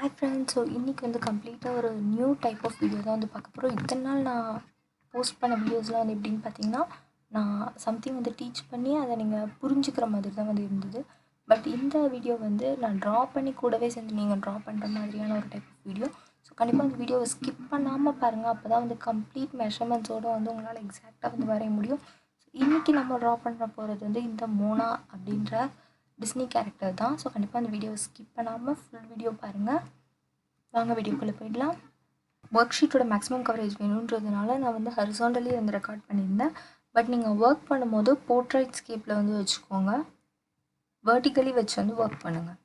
Hi friends. So இன்றைக்கி வந்து கம்ப்ளீட்டாக ஒரு நியூ டைப் ஆஃப் வீடியோ தான் வந்து பார்க்க போகிறோம். இத்தனை நாள் நான் போஸ்ட் பண்ண வீடியோஸ்லாம் வந்து எப்படின்னு பார்த்தீங்கன்னா, நான் சம்திங் வந்து டீச் பண்ணி அதை நீங்கள் புரிஞ்சுக்கிற மாதிரி தான் வந்து இருந்தது. பட் இந்த வீடியோ வந்து நான் ட்ரா பண்ணி கூடவே சேர்ந்து நீங்கள் ட்ரா பண்ணுற மாதிரியான ஒரு டைப் ஆஃப் வீடியோ. ஸோ கண்டிப்பாக அந்த வீடியோவை ஸ்கிப் பண்ணாமல் பாருங்கள். அப்போ தான் வந்து கம்ப்ளீட் மெஷர்மெண்ட்ஸோடு வந்து உங்களால் எக்ஸாக்டாக வந்து வரைய முடியும். ஸோ இன்றைக்கி நம்ம ட்ரா பண்ண போகிறது வந்து இந்த மோனா அப்படின்ற டிஸ்னி கேரக்டர் தான். ஸோ கண்டிப்பாக அந்த வீடியோவை ஸ்கிப் பண்ணாமல் ஃபுல் வீடியோ பாருங்கள். வாங்க வீடியோக்குள்ளே போயிடலாம். ஒர்க் ஷீட்டோட மேக்ஸிமம் கவரேஜ் வேணுன்றதுனால நான் வந்து ஹரிசாண்டலி வந்து ரெக்கார்ட் பண்ணியிருந்தேன். பட் நீங்கள் ஒர்க் பண்ணும்போது போர்ட்ரைட் ஸ்கேப்பில் வந்து வச்சுக்கோங்க. வெர்டிக்கலி வச்சு வந்து ஒர்க் பண்ணுங்கள்.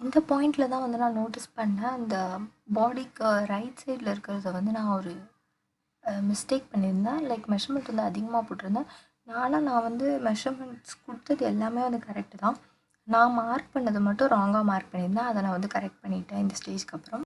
இந்த பாயிண்டில் தான் வந்து நான் நோட்டீஸ் பண்ணேன். அந்த பாடிக்கு ரைட் சைடில் இருக்கிறத வந்து நான் ஒரு மிஸ்டேக் பண்ணியிருந்தேன். லைக் மெஷர்மெண்ட் வந்து அதிகமாக போட்டிருந்தேன். நான் வந்து மெஷர்மெண்ட்ஸ் கொடுத்தது எல்லாமே வந்து கரெக்டு தான். நான் மார்க் பண்ணது மட்டும் ராங்காக மார்க் பண்ணியிருந்தேன். அதை நான் வந்து கரெக்ட் பண்ணிட்டேன் இந்த ஸ்டேஜ்க்கு அப்புறம்.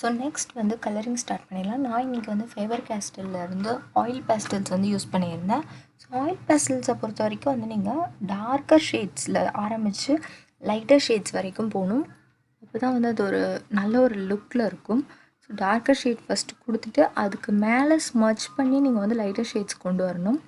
ஸோ நெக்ஸ்ட் வந்து கலரிங் ஸ்டார்ட் பண்ணிடலாம். நான் இன்றைக்கி வந்து ஃபேபர் கேஸ்டல்லேருந்து ஆயில் பேஸ்டல்ஸ் வந்து யூஸ் பண்ணியிருந்தேன். ஸோ ஆயில் பேஸ்டல்ஸை பொறுத்த வரைக்கும் வந்து நீங்கள் டார்க்கர் ஷேட்ஸில் ஆரம்பித்து லைட்டர் ஷேட்ஸ் வரைக்கும் போகணும். அப்போ தான் வந்து அது ஒரு நல்ல ஒரு லுக்கில் இருக்கும். ஸோ டார்க்கர் ஷேட் ஃபஸ்ட்டு கொடுத்துட்டு அதுக்கு மேலே ஸ்மட்ச் பண்ணி நீங்கள் வந்து லைட்டர் ஷேட்ஸ் கொண்டு வரணும்.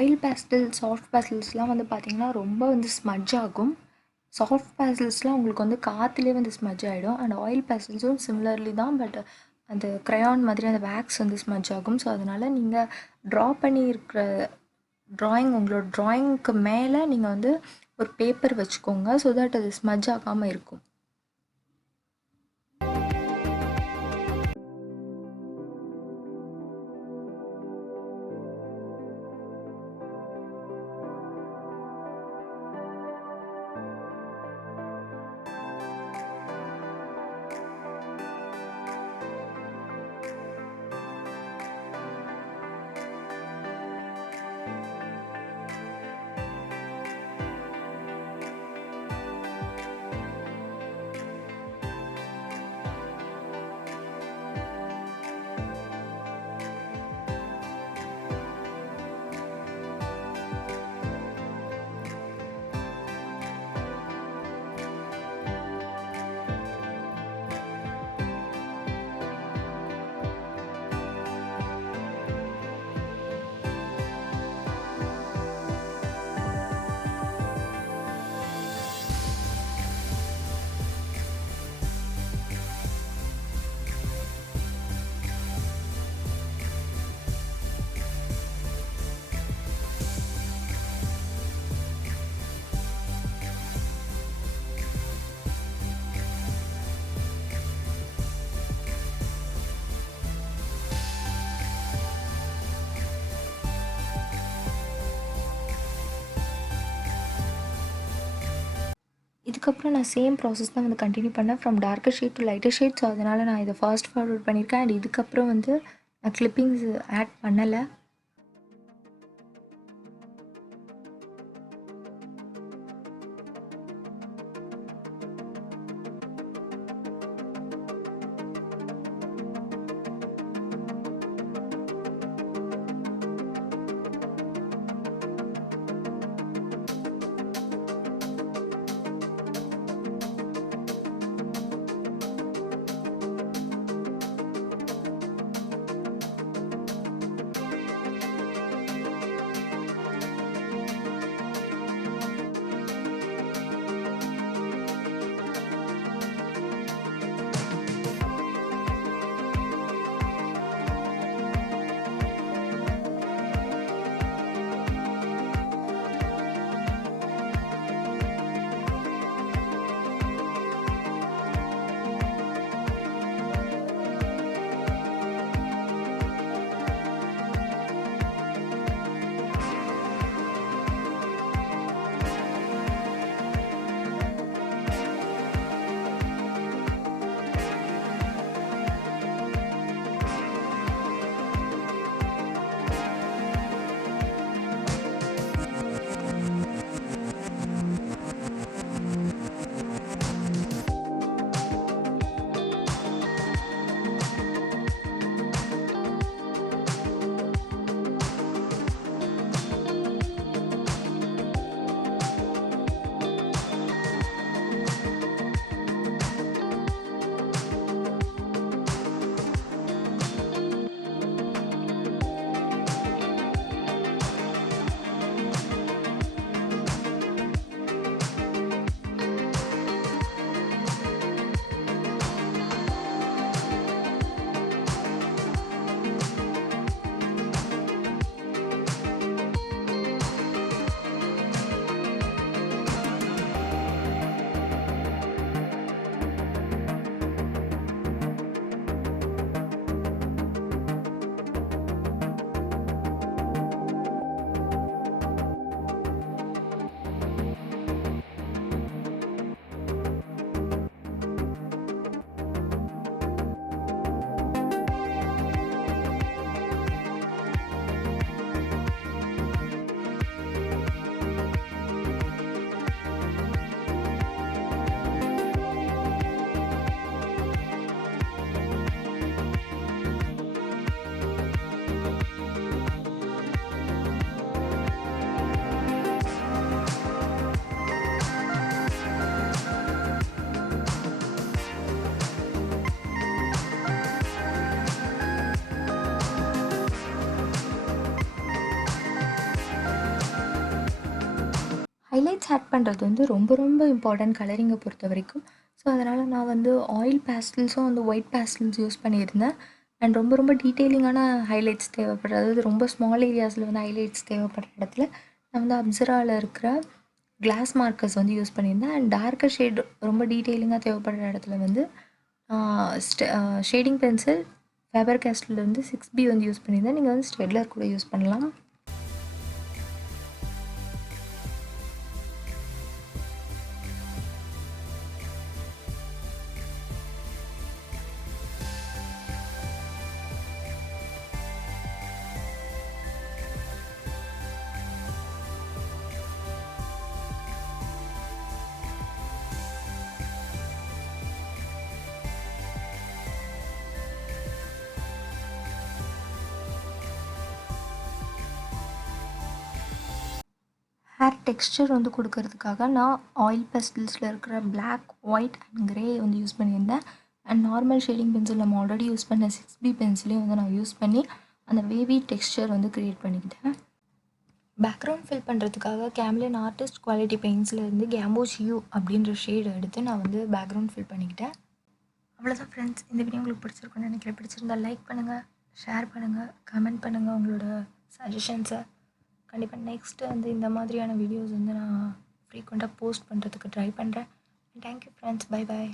ஆயில் பேஸ்டல், சாஃப்ட் பேஸ்டல்ஸ்லாம் வந்து பார்த்திங்கன்னா ரொம்ப வந்து ஸ்மட்ஜ் ஆகும். சாஃப்ட் பேஸ்டல்ஸ்லாம் உங்களுக்கு வந்து காற்றுலேயே வந்து ஸ்மட்ஜ் ஆகிடும். அண்ட் ஆயில் பேஸ்டல்ஸும் சிமிலர்லி தான், பட் அந்த க்ரையான் மாதிரி அந்த வேக்ஸ் வந்து ஸ்மட்ஜ் ஆகும். ஸோ அதனால் நீங்கள் ட்ரா பண்ணியிருக்கிற ட்ராயிங், உங்களோட ட்ராயிங்க்கு மேலே நீங்கள் வந்து ஒரு பேப்பர் வச்சுக்கோங்க. ஸோ தட் அது ஸ்மட்ஜ் ஆகாமல் இருக்கும். இதுக்கப்புறம் நான் சேம் ப்ராசஸ் தான் வந்து கண்டினியூ பண்ணேன், from darker shade to lighter shade. So அதனால் நான் இதை ஃபாஸ்ட் ஃபார்வர்ட் பண்ணியிருக்கேன். அண்ட் இதுக்கப்புறம் வந்து நான் கிளிப்பிங்ஸ் ஆட் பண்ணலை. ஆட் பண்ணுறது வந்து ரொம்ப ரொம்ப இம்பார்ட்டன்ட் கலரிங்கை பொறுத்த வரைக்கும். ஸோ அதனால் நான் வந்து ஆயில் பேஸ்டல்ஸும் வந்து ஒயிட் பேஸ்டல்ஸ் யூஸ் பண்ணியிருந்தேன். அண்ட் ரொம்ப ரொம்ப டீட்டெயிலிங்கான ஹைலைட்ஸ் தேவைப்படுற, அதாவது ரொம்ப ஸ்மால் ஏரியாஸில் வந்து ஹைலைட்ஸ் தேவைப்படுற இடத்துல நான் வந்து அப்சராவில் இருக்கிற கிளாஸ் மார்க்கர்ஸ் வந்து யூஸ் பண்ணியிருந்தேன். அண்ட் டார்க்கர் ஷேட் ரொம்ப டீட்டெயிலிங்காக தேவைப்படுற இடத்துல வந்து ஷேடிங் பென்சில் ஃபேபர் கேஸ்டில் வந்து 6B வந்து யூஸ் பண்ணியிருந்தேன். நீங்கள் வந்து ஸ்டெட்லர் கூட யூஸ் பண்ணலாம். ஹேர் டெக்ஸ்சர் வந்து கொடுக்கறதுக்காக நான் ஆயில் பெஸ்டில்ஸில் இருக்கிற பிளாக், ஒயிட் அண்ட் க்ரே வந்து யூஸ் பண்ணியிருந்தேன். அண்ட் நார்மல் ஷேடிங் பென்சில் நம்ம ஆல்ரெடி யூஸ் பண்ண 6B பென்சிலையும் வந்து நான் யூஸ் பண்ணி அந்த வேவி டெக்ஸ்சர் வந்து க்ரியேட் பண்ணிக்கிட்டேன். பேக்ரவுண்ட் ஃபில் பண்ணுறதுக்காக கேம்லின் ஆர்டிஸ்ட் குவாலிட்டி பெயிண்ட்ஸில் இருந்து கேம்போஸ் யூ அப்படின்ற ஷேடை எடுத்து நான் வந்து பேக்ரவுண்ட் ஃபில் பண்ணிக்கிட்டேன். அவ்வளோதான் ஃப்ரெண்ட்ஸ். இந்த வீடியோ உங்களுக்கு பிடிச்சிருக்குன்னு நினைக்கிறேன். பிடிச்சிருந்தா லைக் பண்ணுங்கள், ஷேர் பண்ணுங்கள், கமெண்ட் பண்ணுங்கள் உங்களோட சஜஷன்ஸை. கண்டிப்பாக நெக்ஸ்ட்டு வந்து இந்த மாதிரியான வீடியோஸ் வந்து நான் ஃப்ரீக்வெண்ட்டாக போஸ்ட் பண்ணுறதுக்கு ட்ரை பண்ணுறேன். Thank you friends. Bye bye.